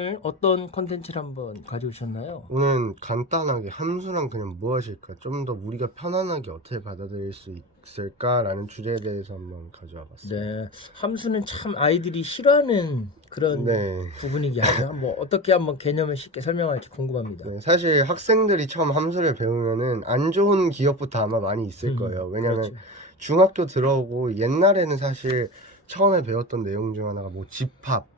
오늘 어떤 컨텐츠를 한번 가져오셨나요? 오늘 간단하게 함수란 그냥 무엇일까, 좀 더 우리가 편안하게 어떻게 받아들일 수 있을까라는 주제에 대해서 한번 가져와 봤어요. 네, 함수는 참 아이들이 싫어하는 그런 네. 부분이긴 하죠. 한번 어떻게 한번 개념을 쉽게 설명할지 궁금합니다. 네, 사실 학생들이 처음 함수를 배우면은 안 좋은 기억부터 아마 많이 있을 거예요. 왜냐면 그렇죠. 중학교 들어오고 옛날에는 사실 처음에 배웠던 내용 중 하나가 뭐 집합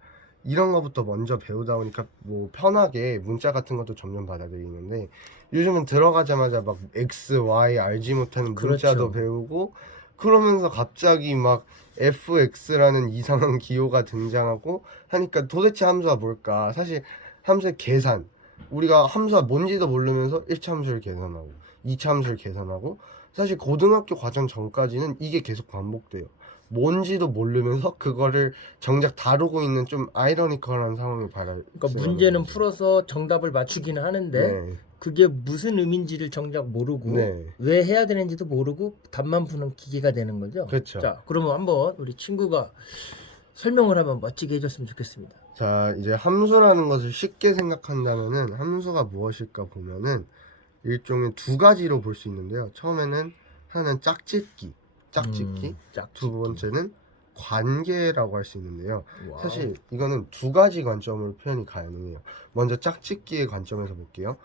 이런 거부터 먼저 배우다 보니까 뭐 편하게 문자 같은 것도 점점 받아들이는데, 요즘은 들어가자마자 막 X, Y 알지 못하는 문자도 그렇죠. 배우고, 그러면서 갑자기 막 fx라는 이상한 기호가 등장하고 하니까 도대체 함수가 뭘까? 사실 함수의 계산, 우리가 함수가 뭔지도 모르면서 1차 함수를 계산하고 2차 함수를 계산하고, 사실 고등학교 과정 전까지는 이게 계속 반복돼요. 뭔지도 모르면서 그거를 정작 다루고 있는 좀 아이러니컬한 상황이 그러니까 발생하는 문제는 거죠. 풀어서 정답을 맞추기는 하는데 네, 그게 무슨 의미인지를 정작 모르고 네, 왜 해야 되는지도 모르고 답만 푸는 기계가 되는 거죠. 그렇죠. 자, 그러면 한번 우리 친구가 설명을 한번 멋지게 해줬으면 좋겠습니다. 자, 이제 함수라는 것을 쉽게 생각한다면은 함수가 무엇일까 보면은 일종의 두 가지로 볼 수 있는데요. 처음에는 하나는 짝짓기, 두 짝짓기. 번째는 관계라고 할 수 있는데요. 와우. 사실 이거는 두 가지 관점으로 표현이 가능해요. 먼저 짝짓기의 관점에서 볼게요.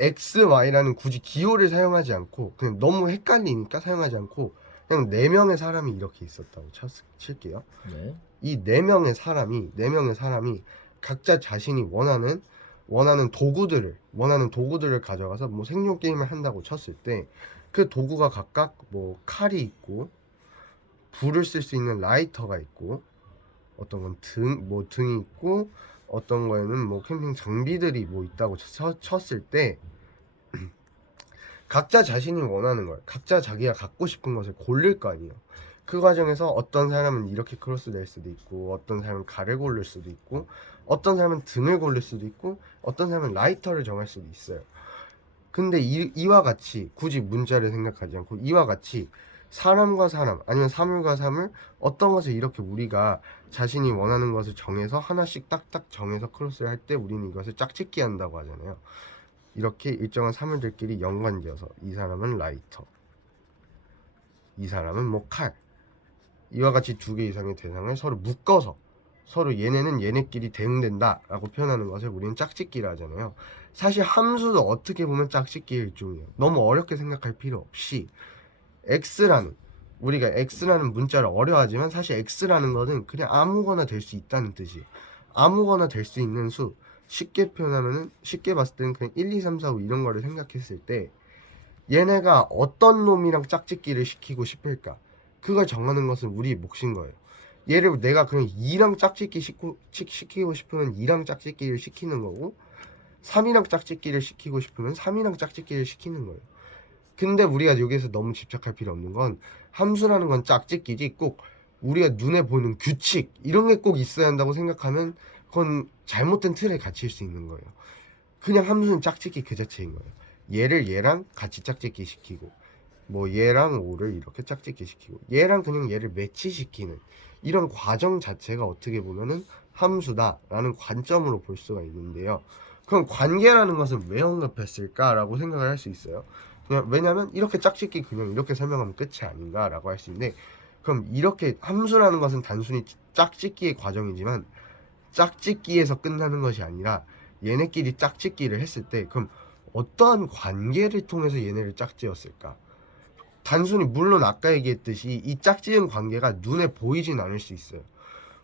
X, Y라는 굳이 기호를 사용하지 않고, 그냥 너무 헷갈리니까 사용하지 않고 그냥 4명의 사람이 이렇게 있었다고 칠게요. 네. 이 4명의 사람이 각자 자신이 원하는 도구들을 가져가서 뭐 생존 게임을 한다고 쳤을 때, 그 도구가 각각 뭐 칼이 있고, 불을 쓸 수 있는 라이터가 있고, 어떤 건 등이 있고, 어떤 거에는 뭐 캠핑 장비들이 뭐 있다고 쳤을 때, 각자 자신이 원하는 걸, 각자 자기가 갖고 싶은 것을 고를 거 아니에요. 그 과정에서 어떤 사람은 이렇게 크로스 낼 수도 있고, 어떤 사람은 칼을 고를 수도 있고, 어떤 사람은 등을 고를 수도 있고, 어떤 사람은 라이터를 정할 수도 있어요. 근데 이와 같이 굳이 문자를 생각하지 않고, 이와 같이 사람과 사람 아니면 사물과 사물, 어떤 것을 이렇게 우리가 자신이 원하는 것을 정해서 하나씩 딱딱 정해서 크로스를 할 때 우리는 이것을 짝짓기 한다고 하잖아요. 이렇게 일정한 사물들끼리 연관지어서 이 사람은 라이터, 이 사람은 뭐 칼, 이와 같이 두 개 이상의 대상을 서로 묶어서 서로 얘네는 얘네끼리 대응된다 라고 표현하는 것을 우리는 짝짓기라 하잖아요. 사실 함수도 어떻게 보면 짝짓기의 일종이에요. 너무 어렵게 생각할 필요 없이 x라는, 우리가 x라는 문자를 어려워하지만 사실 x라는 거는 그냥 아무거나 될 수 있다는 뜻이에요. 아무거나 될 수 있는 수, 쉽게 표현하면은, 쉽게 봤을 때는 그냥 1, 2, 3, 4, 5 이런 거를 생각했을 때 얘네가 어떤 놈이랑 짝짓기를 시키고 싶을까, 그걸 정하는 것은 우리 몫인 거예요. 얘를 내가 그냥 2랑 짝짓기 시키고 싶으면 2랑 짝짓기를 시키는 거고, 3이랑 짝짓기를 시키고 싶으면 3이랑 짝짓기를 시키는 거예요. 근데 우리가 여기서 너무 집착할 필요 없는 건, 함수라는 건 짝짓기지 꼭 우리가 눈에 보이는 규칙 이런 게 꼭 있어야 한다고 생각하면 그건 잘못된 틀에 갇힐 수 있는 거예요. 그냥 함수는 짝짓기 그 자체인 거예요. 얘를 얘랑 같이 짝짓기 시키고, 뭐 얘랑 O를 이렇게 짝짓기 시키고, 얘랑 그냥 얘를 매치시키는 이런 과정 자체가 어떻게 보면은 함수다라는 관점으로 볼 수가 있는데요. 그럼 관계라는 것은 왜 언급했을까라고 생각을 할 수 있어요. 그냥 왜냐면 이렇게 짝짓기 그냥 이렇게 설명하면 끝이 아닌가라고 할 수 있는데, 그럼 이렇게 함수라는 것은 단순히 짝짓기의 과정이지만 짝짓기에서 끝나는 것이 아니라 얘네끼리 짝짓기를 했을 때 그럼 어떠한 관계를 통해서 얘네를 짝지었을까? 단순히, 물론 아까 얘기했듯이 이 짝지은 관계가 눈에 보이진 않을 수 있어요.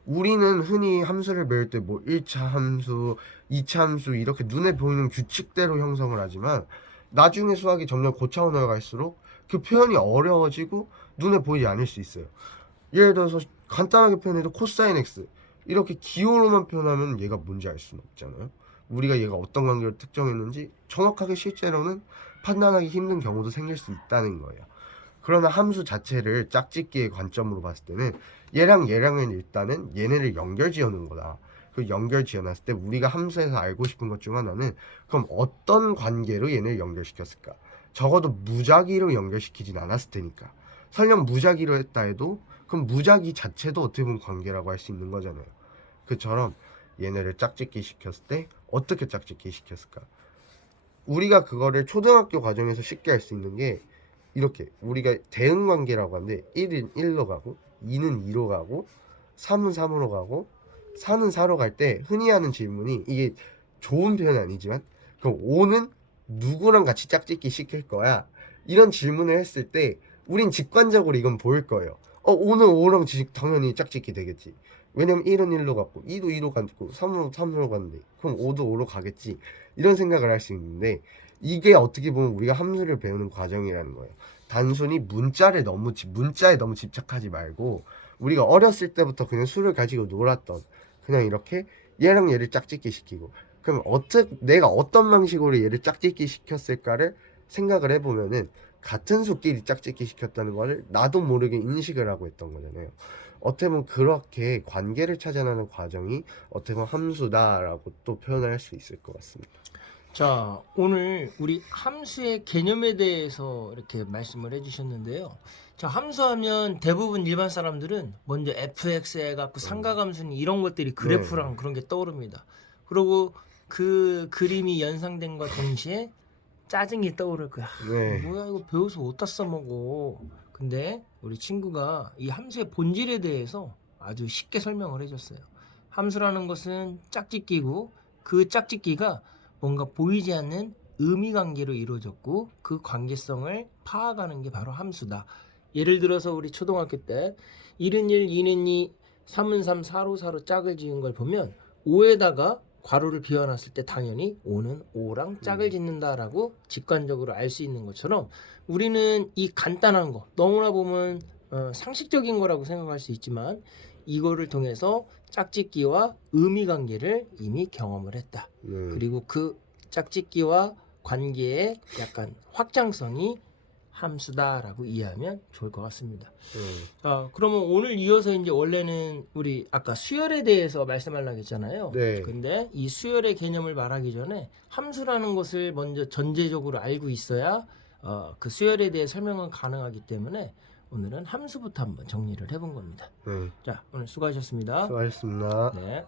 우리는 흔히 함수를 배울 때 뭐 1차 함수, 2차 함수 이렇게 눈에 보이는 규칙대로 형성을 하지만, 나중에 수학이 점점 고차원으로 갈수록 그 표현이 어려워지고 눈에 보이지 않을 수 있어요. 예를 들어서 간단하게 표현해도 코사인 x 이렇게 기호로만 표현하면 얘가 뭔지 알 수는 없잖아요. 우리가 얘가 어떤 관계를 특정했는지 정확하게 실제로는 판단하기 힘든 경우도 생길 수 있다는 거예요. 그러나 함수 자체를 짝짓기의 관점으로 봤을 때는 얘랑 얘랑은 일단은 얘네를 연결 지어놓은 거다. 그 연결 지어놨을 때 우리가 함수에서 알고 싶은 것 중 하나는, 그럼 어떤 관계로 얘네를 연결시켰을까? 적어도 무작위로 연결시키진 않았을 테니까. 설령 무작위로 했다 해도 그럼 무작위 자체도 어떻게 보면 관계라고 할 수 있는 거잖아요. 그처럼 얘네를 짝짓기 시켰을 때 어떻게 짝짓기 시켰을까? 우리가 그거를 초등학교 과정에서 쉽게 할 수 있는 게 이렇게 우리가 대응 관계라고 하는데 1은 1로 가고 2는 2로 가고 3은 3으로 가고 4는 4로 갈 때 흔히 하는 질문이 이게 좋은 표현은 아니지만 그럼 5는 누구랑 같이 짝짓기 시킬 거야? 이런 질문을 했을 때 우린 직관적으로 이건 보일 거예요. 5는 5랑 당연히 짝짓기 되겠지. 왜냐면 1은 1로 갔고 2도 2로 갔고 3은 3으로 갔는데 그럼 5도 5로 가겠지. 이런 생각을 할 수 있는데 이게 어떻게 보면 우리가 함수를 배우는 과정이라는 거예요. 단순히 문자에 너무 집착하지 말고 우리가 어렸을 때부터 그냥 수를 가지고 놀았던 그냥 이렇게 얘랑 얘를 짝짓기 시키고 그럼 내가 어떤 방식으로 얘를 짝짓기 시켰을까를 생각을 해보면은 같은 수끼리 짝짓기 시켰다는 거를 나도 모르게 인식을 하고 있던 거잖아요. 어떻게 보면 그렇게 관계를 찾아내는 과정이 어떻게 보면 함수다라고 또 표현할 수 있을 것 같습니다. 자, 오늘 우리 함수의 개념에 대해서 이렇게 말씀을 해주셨는데요. 자, 함수하면 대부분 일반 사람들은 먼저 fx 해갖고 삼각함수는 이런 것들이 그래프랑 그런 게 떠오릅니다. 그리고 그 그림이 연상된과 동시에 짜증이 떠오를 거야. 네. 뭐야 이거 배워서 어디다 써먹어. 근데 우리 친구가 이 함수의 본질에 대해서 아주 쉽게 설명을 해줬어요. 함수라는 것은 짝짓기고 그 짝짓기가 뭔가 보이지 않는 의미 관계로 이루어졌고 그 관계성을 파악하는 게 바로 함수다. 예를 들어서 우리 초등학교 때 1은 1, 2는 2, 3은 3, 4로 4로 짝을 지은 걸 보면 5에다가 괄호를 비워놨을 때 당연히 5는 5랑 짝을 짓는다라고 직관적으로 알 수 있는 것처럼 우리는 이 간단한 거 너무나 보면 상식적인 거라고 생각할 수 있지만 이거를 통해서 짝짓기와 의미 관계를 이미 경험을 했다. 그리고 그 짝짓기와 관계의 약간 확장성이 함수다라고 이해하면 좋을 것 같습니다. 그러면 오늘 이어서 이제 원래는 우리 아까 수열에 대해서 말씀하려고 했잖아요. 네. 근데 이 수열의 개념을 말하기 전에 함수라는 것을 먼저 전제적으로 알고 있어야 그 수열에 대해 설명은 가능하기 때문에 오늘은 함수부터 한번 정리를 해본 겁니다. 자, 오늘 수고하셨습니다. 수고하셨습니다. 네.